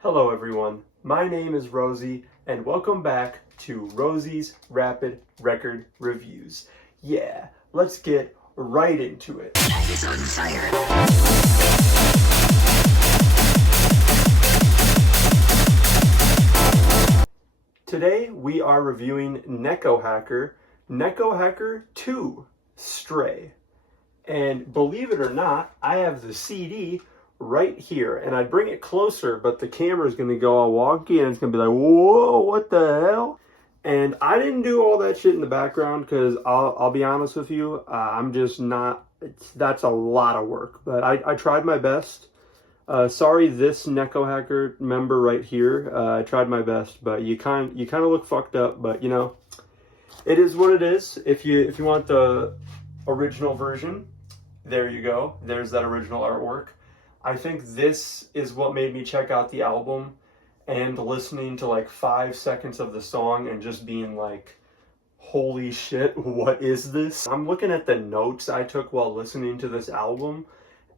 Hello everyone, my name is Rosie and welcome back to Rosie's Rapid Record Reviews. Yeah, let's get right into it. It's on fire. Today we are reviewing Neko Hacker 2, Stray. And believe it or not, I have the CD right here, and I bring it closer, but the camera is going to go all wonky, and it's going to be like, whoa, what the hell? And I didn't do all that shit in the background, because I'll be honest with you, I'm just not, that's a lot of work, but I tried my best. Sorry, this Neko Hacker member right here, I tried my best, but you kind of look fucked up, but you know, it is what it is. If you want the original version, there you go. There's that original artwork. I think this is what made me check out the album, and listening to like 5 seconds of the song and just being like, holy shit, what is this? I'm looking at the notes I took while listening to this album,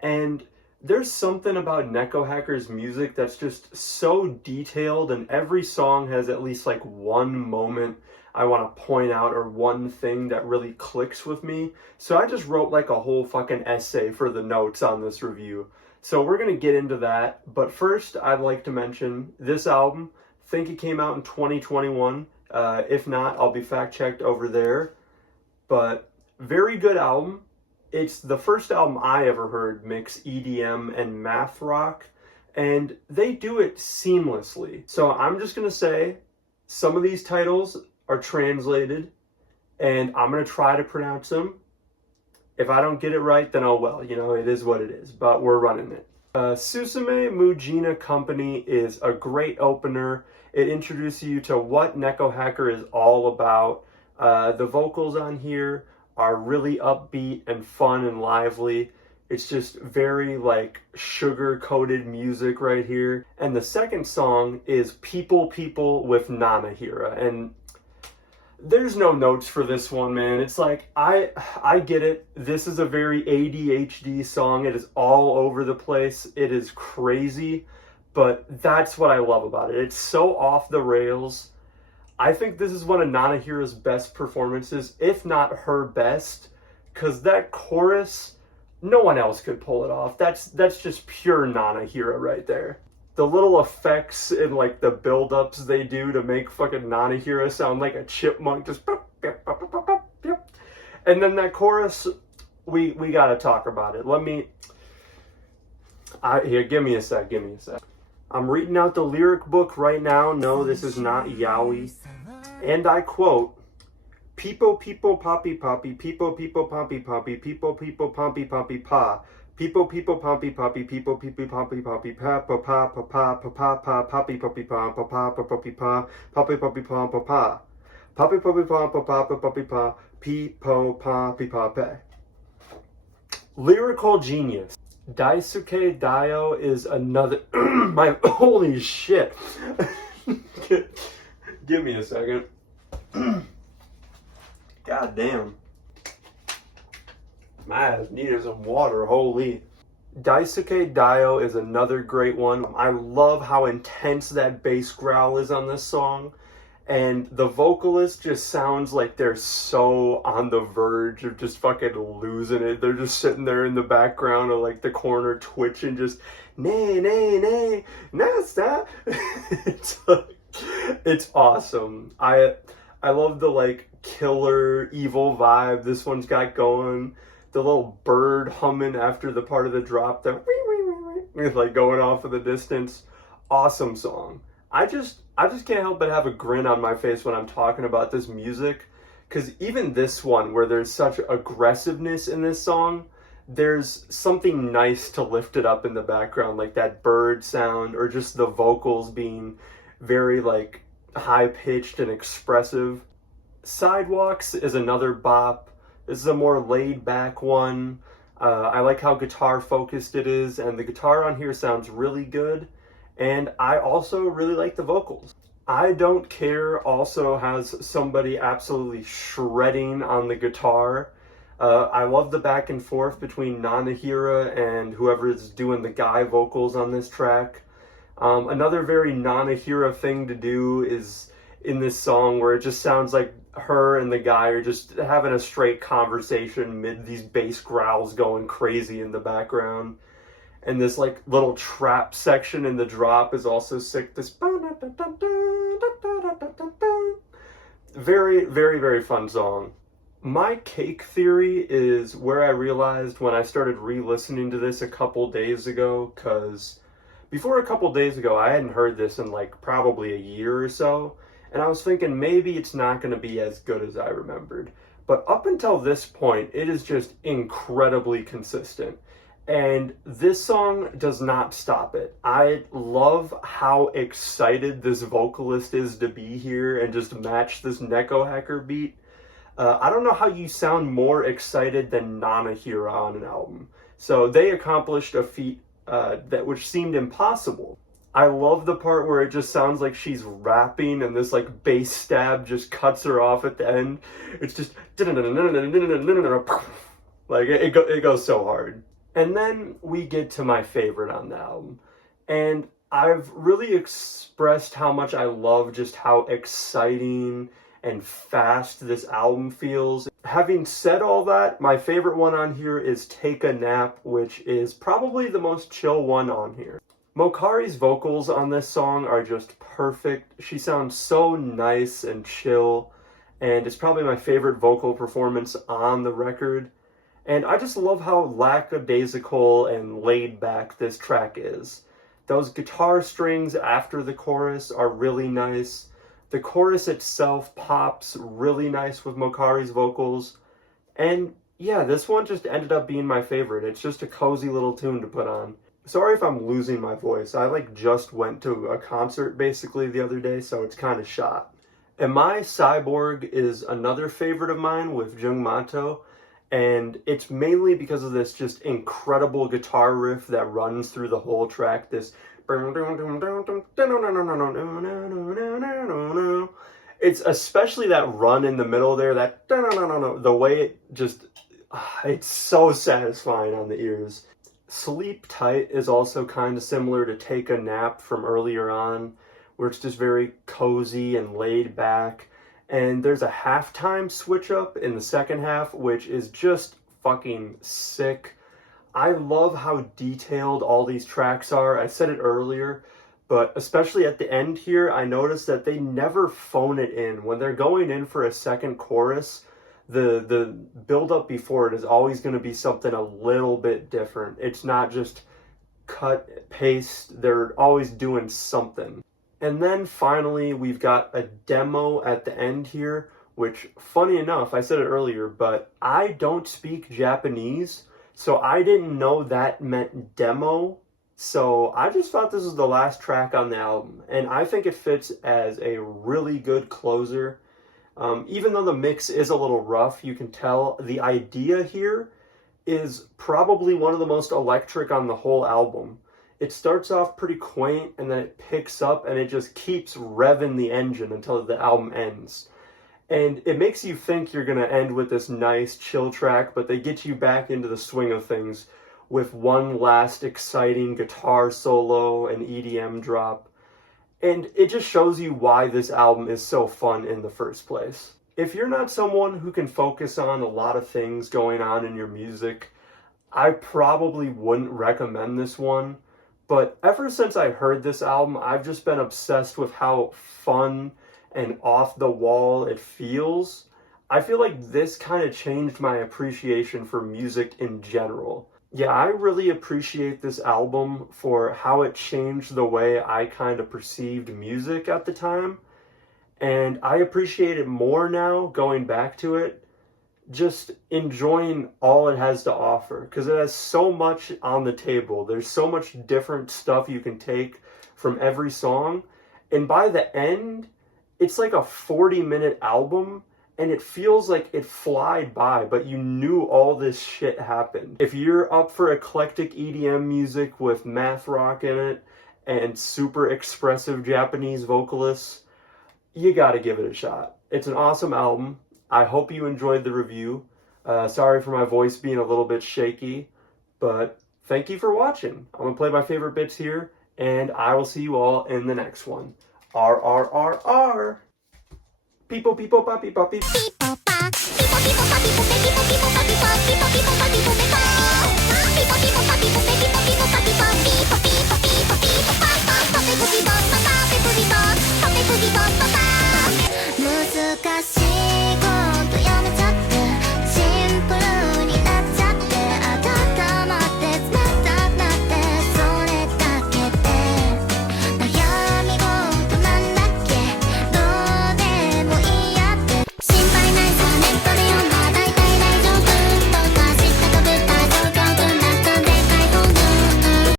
and there's something about Neko Hacker's music that's just so detailed, and every song has at least like one moment I want to point out or one thing that really clicks with me. So I just wrote like a whole fucking essay for the notes on this review. So we're going to get into that. But first, I'd like to mention this album. I think it came out in 2021. If not, I'll be fact-checked over there. But very good album. It's the first album I ever heard mix EDM and math rock. And they do it seamlessly. So I'm just going to say some of these titles are translated, and I'm going to try to pronounce them. If I don't get it right, then oh well, you know, it is what it is, but we're running it. Susume Mujina Company is a great opener. It introduces you to what Neko Hacker is all about. The vocals on here are really upbeat and fun and lively. It's just very like sugar-coated music right here. And the second song is People People with Nanahira. And there's no notes for this one, man. It's like, I get it. This is a very ADHD song. It is all over the place. It is crazy, but that's what I love about it. It's so off the rails. I think this is one of Nanahira's best performances, if not her best, because that chorus, no one else could pull it off. That's just pure Nanahira right there. The little effects and like the build-ups they do to make fucking Nanahira sound like a chipmunk, just and then that chorus, we gotta talk about it. Here, give me a sec. I'm reading out the lyric book right now. No, this is not yaoi. And I quote, "People, people, poppy, poppy, people, people, poppy, poppy, people, people, poppy, poppy, pa. People, people, poppy, poppy, people, people, poppy, poppy, pa, pa, pa, pa, pa, pa, pa, pa, poppy, poppy, pa, pa, pa, pa, poppy, pa, poppy, poppy, pa, pa, pa. Poppy, poppy, pa, pa, pa, pa, poppy, pa, pe, po, pa, pi, pa, pe." Lyrical genius. Daisuke Dio is another... My... Holy shit. Give me a second. God damn. My ass needed some water, holy. Daisuke Dio is another great one. I love how intense that bass growl is on this song. And the vocalist just sounds like they're so on the verge of just fucking losing it. They're just sitting there in the background of like the corner twitching, just nay, nay, nay, no stop. It's awesome. I love the like killer evil vibe this one's got going. The little bird humming after the part of the drop that like going off in the distance. Awesome song. I just can't help but have a grin on my face when I'm talking about this music, because even this one, where there's such aggressiveness in this song, there's something nice to lift it up in the background, like that bird sound, or just the vocals being very like high-pitched and expressive. Sidewalks is another bop. This is a more laid-back one. I like how guitar-focused it is, and the guitar on here sounds really good. And I also really like the vocals. I Don't Care also has somebody absolutely shredding on the guitar. I love the back and forth between Nanahira and whoever is doing the guy vocals on this track. Another very non-Akira thing to do is in this song where it just sounds like her and the guy are just having a straight conversation mid these bass growls going crazy in the background. And this like little trap section in the drop is also sick. This very, very, very fun song. My cake theory is where I realized when I started re-listening to this a couple days ago, because before a couple days ago I hadn't heard this in like probably a year or so, and I was thinking maybe it's not going to be as good as I remembered. But up until this point, it is just incredibly consistent. And this song does not stop it. I love how excited this vocalist is to be here and just match this Neko Hacker beat. I don't know how you sound more excited than Nana here on an album. So they accomplished a feat which seemed impossible. I love the part where it just sounds like she's rapping and this like bass stab just cuts her off at the end. It's just like it goes so hard. And then we get to my favorite on the album. And I've really expressed how much I love just how exciting and fast this album feels. Having said all that, my favorite one on here is Take a Nap, which is probably the most chill one on here. Mokari's vocals on this song are just perfect. She sounds so nice and chill, and it's probably my favorite vocal performance on the record. And I just love how lackadaisical and laid back this track is. Those guitar strings after the chorus are really nice. The chorus itself pops really nice with Mokari's vocals. And yeah, this one just ended up being my favorite. It's just a cozy little tune to put on. Sorry if I'm losing my voice. I like just went to a concert basically the other day, so it's kind of shot. And My Cyborg is another favorite of mine with Jung Mato. And it's mainly because of this just incredible guitar riff that runs through the whole track. This it's especially that run in the middle there, that the way it just it's so satisfying on the ears. Sleep Tight is also kind of similar to Take a Nap from earlier on, where it's just very cozy and laid back. And there's a halftime switch up in the second half, which is just fucking sick. I love how detailed all these tracks are. I said it earlier, but especially at the end here, I noticed that they never phone it in. When they're going in for a second chorus, the build-up before it is always going to be something a little bit different. It's not just cut, paste. They're always doing something. And then finally, we've got a demo at the end here, which, funny enough, I said it earlier, but I don't speak Japanese, so I didn't know that meant demo. So I just thought this was the last track on the album, and I think it fits as a really good closer. Even though the mix is a little rough, you can tell the idea here is probably one of the most electric on the whole album. It starts off pretty quaint, and then it picks up, and it just keeps revving the engine until the album ends. And it makes you think you're going to end with this nice, chill track, but they get you back into the swing of things with one last exciting guitar solo and EDM drop. And it just shows you why this album is so fun in the first place. If you're not someone who can focus on a lot of things going on in your music, I probably wouldn't recommend this one. But ever since I heard this album, I've just been obsessed with how fun and off the wall it feels. I feel like this kind of changed my appreciation for music in general. Yeah, I really appreciate this album for how it changed the way I kind of perceived music at the time. And I appreciate it more now, going back to it, just enjoying all it has to offer, because it has so much on the table. There's so much different stuff you can take from every song, and by the end it's like a 40-minute album, and it feels like it flied by, but you knew all this shit happened. If you're up for eclectic EDM music with math rock in it and super expressive Japanese vocalists, you gotta give it a shot. It's an awesome album. I hope you enjoyed the review. Sorry for my voice being a little bit shaky, but thank you for watching. I'm going to play my favorite bits here, and I will see you all in the next one. RRRR. People, people, pa, people, people. People, pa, people, people, pa, people, people, people, pa, people, people, pa, people, people, pa, people, people.